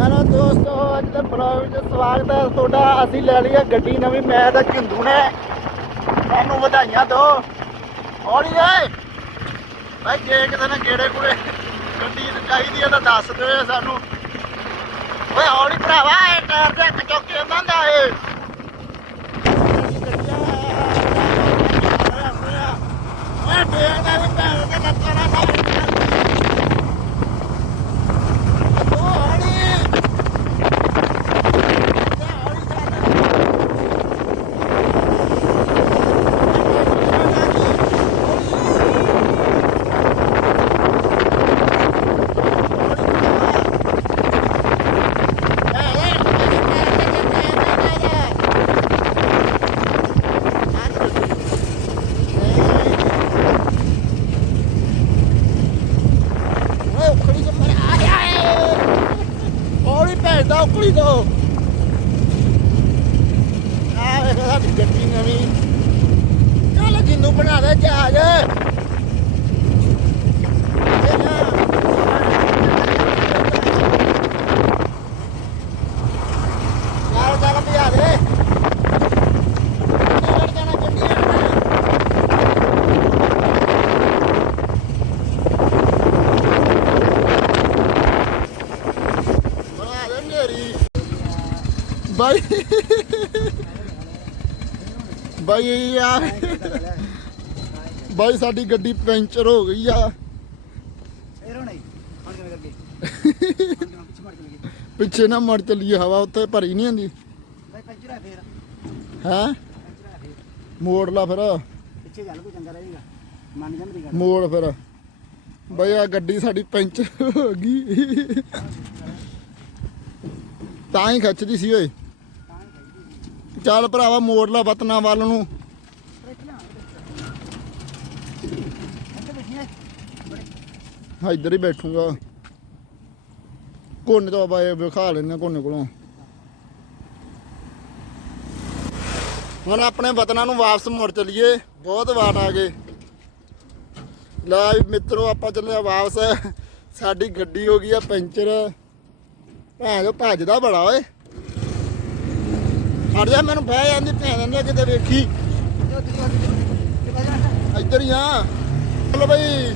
Hello ਦੋਸਤੋ, ਅੱਜ ਦੇ ਬਲੌਗ ਵਿੱਚ ਸਵਾਗਤ ਹੈ। ਤੁਹਾਡਾ ਅਸੀਂ ਲੈ ਲਈ ਹੈ ਗੱਡੀ ਨਵੀਂ, ਮੈਂ ਤਾਂ ਝਿੰਦੂ ਨੇ। ਸਾਨੂੰ ਵਧਾਈਆਂ ਦੋ। ਹੌਲੀ ਓਏ। ਭਾਈ, ਜੇ ਕਿਸੇ ਨੇ ਗੇੜੇ ਕੁੜੇ ਗੱਡੀ ਚਾਹੀਦੀ ਹੈ ਤਾਂ ਦੱਸ ਦਿਓ ਸਾਨੂੰ। ਓਏ, ਹੌਲੀ ਭਰਾਵਾ, ਇਹ ਟਾਇਰ ਦੇ ਇੱਕ ਚੌਕੀ ਹੁੰਦਾ ਦਾ ਏ ਓਏ ਬੇੜਾ ਵੀ ਭੈਣ ਦੇ ਲੱਤਾਂ ਨਾਲ ਓ ਹੌਲੀ ਔੜੀ ਭੈਣਦਾ ਉਕਲੀ ਤੋਂ ਆ ਵੇਖ ਸਾਡੀ ਗੱਡੀ ਨਵੀਂ। ਚੱਲ ਜਿੰਨੂੰ ਬਣਾ ਦੇ ਜਹਾਜ਼ ਇਹ ਨਾ। ਚੱਲ ਚੱਲ ਭਜਾ ਦੇ ਚੱਲ ਜਾਣਾ ਗੱਡੀ ਆ ਬਣਾ ਦੇ ਮੇਰੀ ਬਾਈ। ਬਾਈ ਯਾਰ ਬਾਈ ਸਾਡੀ ਗੱਡੀ ਪੈਂਚਰ ਹੋ ਗਈ ਆ। ਫੇਰ ਪਿੱਛੇ ਨਾ ਮੁੜ ਚੱਲੀਏ, ਹਵਾ ਉੱਤੇ ਭਰੀ ਨਹੀਂ ਆਂਦੀ ਹੈ? ਮੋੜ ਲਾ ਫਿਰ। ਪਿੱਛੇ ਚੱਲ ਕੋਈ ਚੰਗਾ ਰਹੇਗਾ ਮੰਨ ਜਾ ਮੇਰੀ ਗੱਲ ਮੋੜ ਫਿਰ। ਬਈ ਆ ਗੱਡੀ ਸਾਡੀ ਪੈਂਚਰ ਹੋ ਗਈ। ਤਾਂ ਹੀ ਖੱਚਦੀ ਸੀ ਓਏ। ਚੱਲ ਭਰਾਵਾ, ਮੋੜ ਲਾ ਵਤਨਾ ਵੱਲ ਨੂੰ। ਹਾਂ, ਇੱਧਰ ਹੀ ਬੈਠੂਗਾ। ਕੋਨੇ ਤੋਂ ਬਾਏ ਵਿਖਾ ਲੈਣਾ ਕੋਨੇ ਕੋਲੋਂ। ਹੁਣ ਆਪਣੇ ਵਤਨਾਂ ਨੂੰ ਵਾਪਸ ਮੁੜ ਚਲੀਏ। ਬਹੁਤ ਵਾਰ ਆ ਗਏ। ਲੈ ਵੀ ਮਿੱਤਰੋ, ਆਪਾਂ ਚੱਲੇ ਵਾਪਸ। ਸਾਡੀ ਗੱਡੀ ਹੋ ਗਈ ਆ ਪੈਂਚਰ। ਭੈਣ ਜੋ ਭੱਜਦਾ ਬੜਾ ਓਏ। ਹਟ ਜਾ ਮੈਨੂੰ ਬਹਿ ਜਾਂਦੀ ਭੈਣ ਨੇ ਕਿਤੇ ਵੇਖੀ। ਇੱਧਰ ਹੀ ਆ। ਚਲੋ ਬਈ।